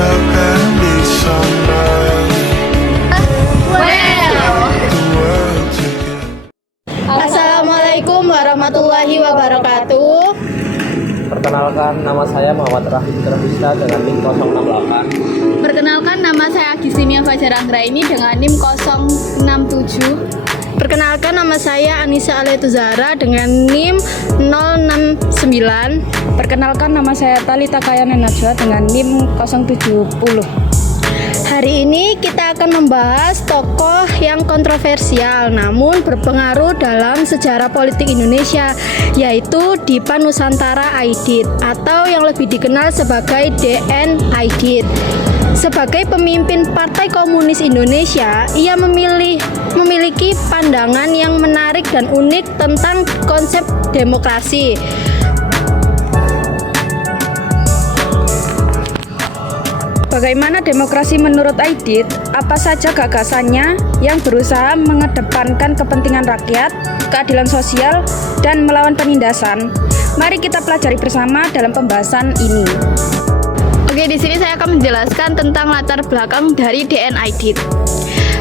up and be somebody. The world together. Assalamualaikum warahmatullahi wabarakatuh. Perkenalkan, nama saya Muhammad Rahim Terbista dengan NIM 068. Perkenalkan, nama saya Agisimia Fajar Anggraini dengan NIM 067. Perkenalkan, nama saya Anissa Aletuzara dengan NIM 069. Perkenalkan, nama saya Talita Kayana Najwa dengan NIM 070. Hari ini kita akan membahas tokoh yang kontroversial namun berpengaruh dalam sejarah politik Indonesia, yaitu Dipa Nusantara Aidit atau yang lebih dikenal sebagai DN Aidit. Sebagai pemimpin Partai Komunis Indonesia, ia memiliki pandangan yang menarik dan unik tentang konsep demokrasi. Bagaimana demokrasi menurut Aidit? Apa saja gagasannya yang berusaha mengedepankan kepentingan rakyat, keadilan sosial, dan melawan penindasan? Mari kita pelajari bersama dalam pembahasan ini. Oke, di sini saya akan menjelaskan tentang latar belakang dari DN Aidit.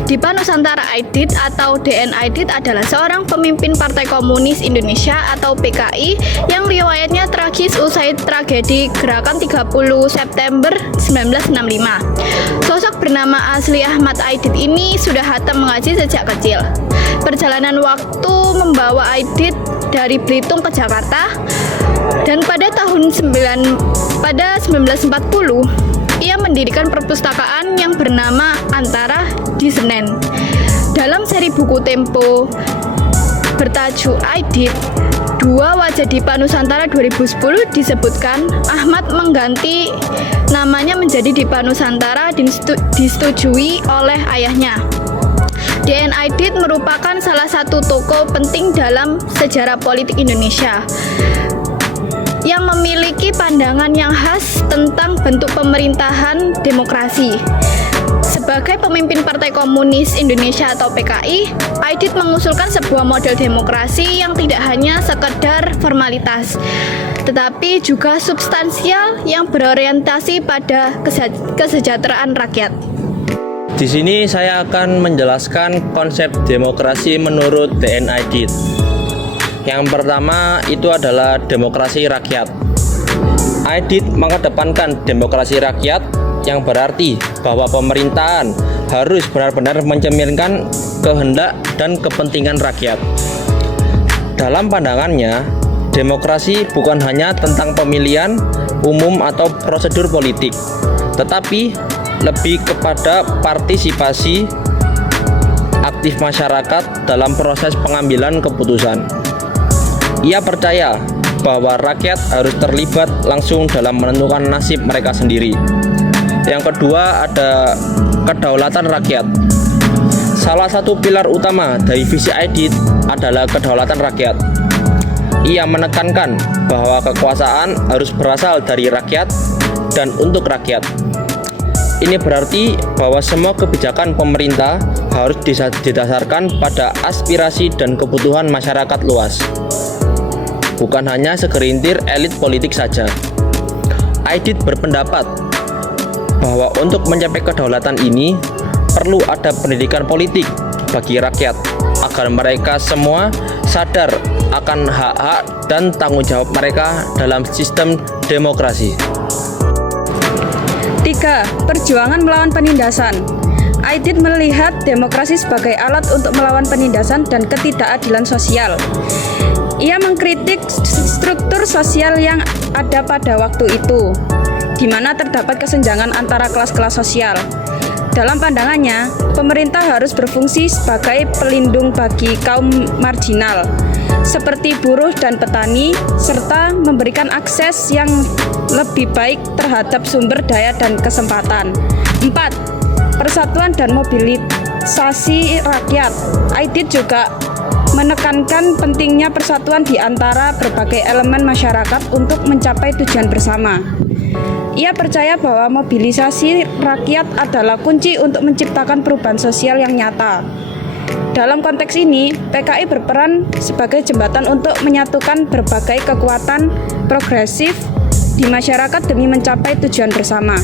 Dipa Nusantara Aidit atau DN Aidit adalah seorang pemimpin Partai Komunis Indonesia atau PKI yang riwayatnya tragis usai tragedi Gerakan 30 September 1965. Sosok bernama asli Ahmad Aidit ini sudah hatam mengaji sejak kecil. Perjalanan waktu membawa Aidit dari Belitung ke Jakarta, dan pada tahun 1940 ia mendirikan perpustakaan yang bernama Antara di Senen. Dalam seri buku Tempo bertajuk Aidit, Dua Wajah Dipa Nusantara 2010 disebutkan Ahmad mengganti namanya menjadi Dipa Nusantara disetujui oleh ayahnya. DN Aidit merupakan salah satu tokoh penting dalam sejarah politik Indonesia yang memiliki pandangan yang khas tentang bentuk pemerintahan demokrasi. Sebagai pemimpin Partai Komunis Indonesia atau PKI, Aidit mengusulkan sebuah model demokrasi yang tidak hanya sekedar formalitas, tetapi juga substansial yang berorientasi pada kesejahteraan rakyat. Di sini saya akan menjelaskan konsep demokrasi menurut DN Aidit. Yang pertama itu adalah demokrasi rakyat. Aidit mengedepankan demokrasi rakyat yang berarti bahwa pemerintahan harus benar-benar mencerminkan kehendak dan kepentingan rakyat. Dalam pandangannya, demokrasi bukan hanya tentang pemilihan umum atau prosedur politik, tetapi lebih kepada partisipasi aktif masyarakat dalam proses pengambilan keputusan. Ia percaya bahwa rakyat harus terlibat langsung dalam menentukan nasib mereka sendiri. Yang kedua ada kedaulatan rakyat. Salah satu pilar utama dari visi Aidit adalah kedaulatan rakyat. Ia menekankan bahwa kekuasaan harus berasal dari rakyat dan untuk rakyat. Ini berarti bahwa semua kebijakan pemerintah harus didasarkan pada aspirasi dan kebutuhan masyarakat luas, bukan hanya segerintir elit politik saja. Aidit berpendapat bahwa untuk mencapai kedaulatan ini perlu ada pendidikan politik bagi rakyat agar mereka semua sadar akan hak-hak dan tanggung jawab mereka dalam sistem demokrasi. 3. Perjuangan melawan penindasan. Aidit melihat demokrasi sebagai alat untuk melawan penindasan dan ketidakadilan sosial. Ia mengkritik struktur sosial yang ada pada waktu itu, di mana terdapat kesenjangan antara kelas-kelas sosial. Dalam pandangannya, pemerintah harus berfungsi sebagai pelindung bagi kaum marginal, seperti buruh dan petani, serta memberikan akses yang lebih baik terhadap sumber daya dan kesempatan. 4. Persatuan dan mobilisasi rakyat. Aidit juga menekankan pentingnya persatuan di antara berbagai elemen masyarakat untuk mencapai tujuan bersama. Ia percaya bahwa mobilisasi rakyat adalah kunci untuk menciptakan perubahan sosial yang nyata. Dalam konteks ini, PKI berperan sebagai jembatan untuk menyatukan berbagai kekuatan progresif di masyarakat demi mencapai tujuan bersama.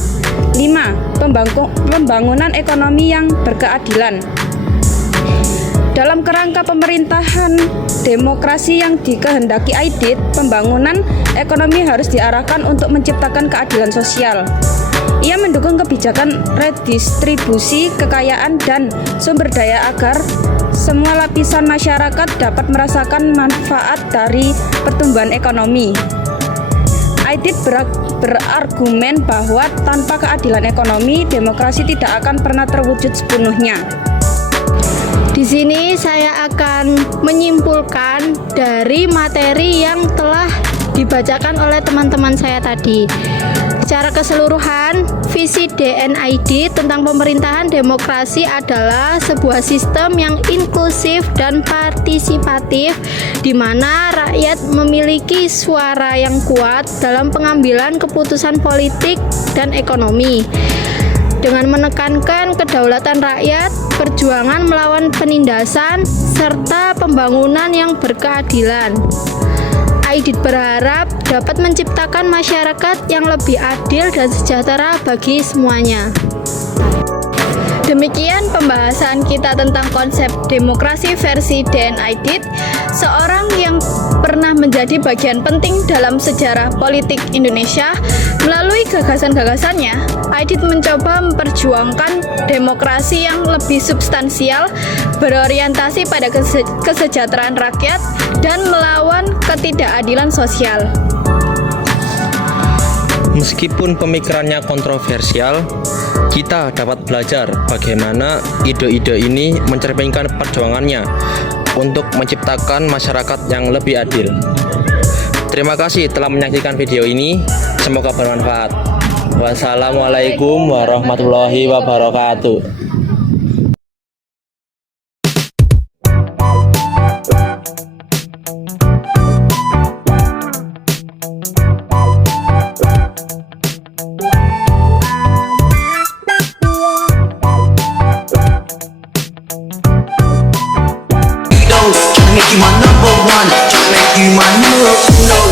5. Pembangunan ekonomi yang berkeadilan. Dalam kerangka pemerintahan demokrasi yang dikehendaki Aidit, pembangunan ekonomi harus diarahkan untuk menciptakan keadilan sosial. Ia mendukung kebijakan redistribusi kekayaan dan sumber daya agar semua lapisan masyarakat dapat merasakan manfaat dari pertumbuhan ekonomi. Aidit berargumen bahwa tanpa keadilan ekonomi, demokrasi tidak akan pernah terwujud sepenuhnya. Di sini saya akan menyimpulkan dari materi yang telah dibacakan oleh teman-teman saya tadi. Secara keseluruhan, visi DNID tentang pemerintahan demokrasi adalah sebuah sistem yang inklusif dan partisipatif di mana rakyat memiliki suara yang kuat dalam pengambilan keputusan politik dan ekonomi. Dengan menekankan kedaulatan rakyat, perjuangan melawan penindasan, serta pembangunan yang berkeadilan. Aidit berharap dapat menciptakan masyarakat yang lebih adil dan sejahtera bagi semuanya. Demikian pembahasan kita tentang konsep demokrasi versi DNID, seorang yang pernah menjadi bagian penting dalam sejarah politik Indonesia. Melalui gagasan-gagasannya, Aidit mencoba memperjuangkan demokrasi yang lebih substansial, berorientasi pada kesejahteraan rakyat, dan melawan ketidakadilan sosial. Meskipun pemikirannya kontroversial, kita dapat belajar bagaimana ide-ide ini mencerminkan perjuangannya untuk menciptakan masyarakat yang lebih adil. Terima kasih telah menyaksikan video ini, semoga bermanfaat. Wassalamualaikum warahmatullahi wabarakatuh. Tryna make you my number one, tryna make you my number uno.